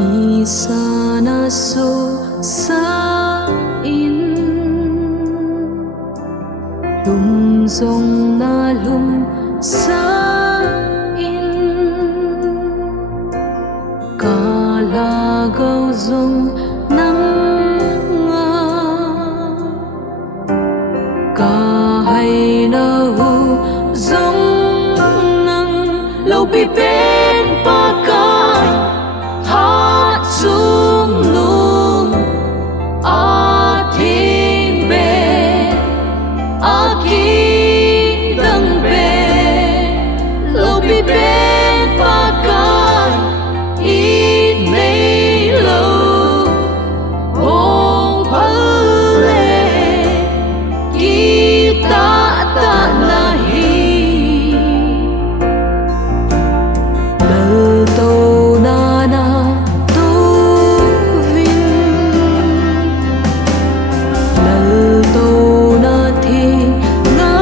mi sana so sa in lum zong na lum sa in ka la gao zong nang nga ka hay na hu zong nang lâu bi bên pa kai hát sung nung a thiên bên a ki đăng bên lâu bi bên pa kai ít mấy lâu hong phật lệ ki ta ta na hi lơ tô na na tô vin lơ tô na thi ngã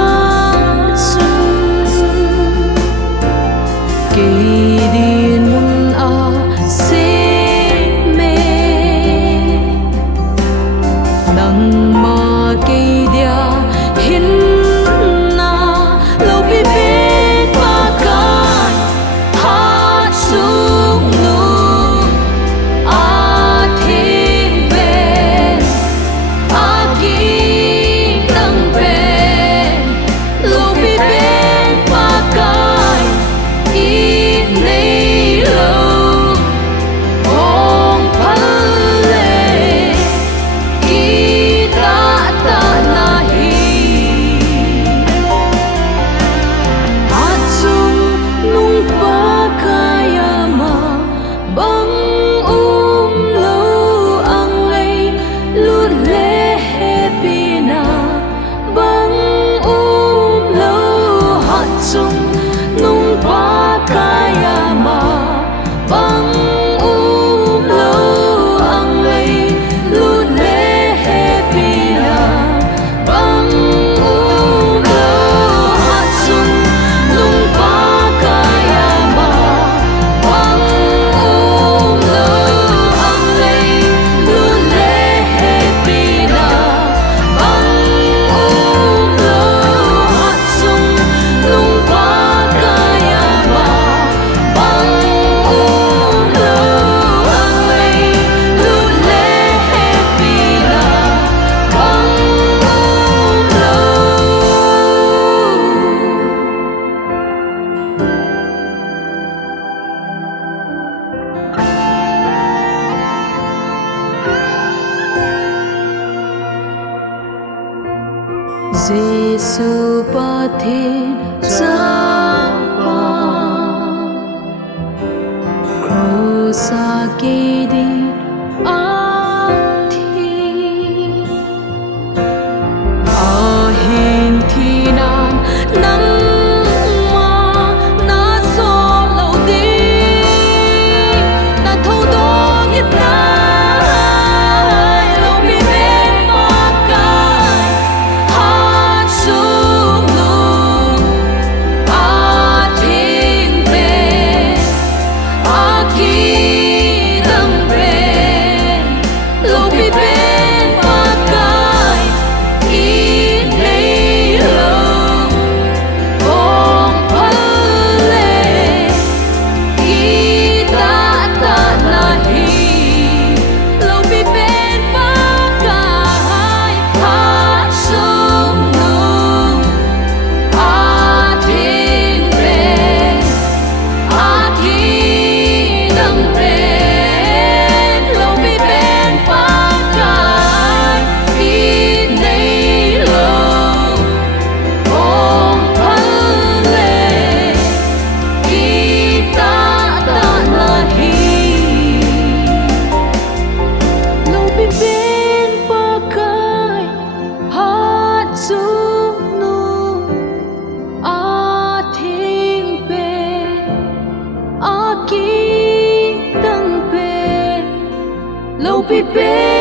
xuân kỳ đi nun a se mê nang ma kỳ dia hin na lâu bi bên pa kai hát sung nung a thiên bên a ki đăng bên lâu bi bên pa kai ít mấy lâu hong phật lệ ki ta ta na hi hát sung nung pa kaya ma bang lâu ang lay lut le happy na bang lâu hát sung nung pa kaya ma bang lâu ang lay lut le happy na bang lâu hát sung nung pa kaya ma bang lâu ang lay lut le happy na bang lâu hát sung nung pa kaya ma bang lâu ang lay lut le happy na bang lâu Giêsu pa thiên cha pa cross a ki di a thi a hin thi nan nang ma na so lâu đi na thâu đó nhất na lâu bi bên pa kai hát sung nung a thiên bên a ki đăng bên lâu bi bên pa kai ít mấy lâu hong phật lệ ki ta ta na hi lâu bi bên pa kai hát sung nung a thiên bên a ki đăng bên lâu bi bên pa kai ít mấy lâu hong phật lệ ki ta ta na hi lâu bi bên pa kai hát sung nung a thiên bên a ki đăng bên lâu bi bên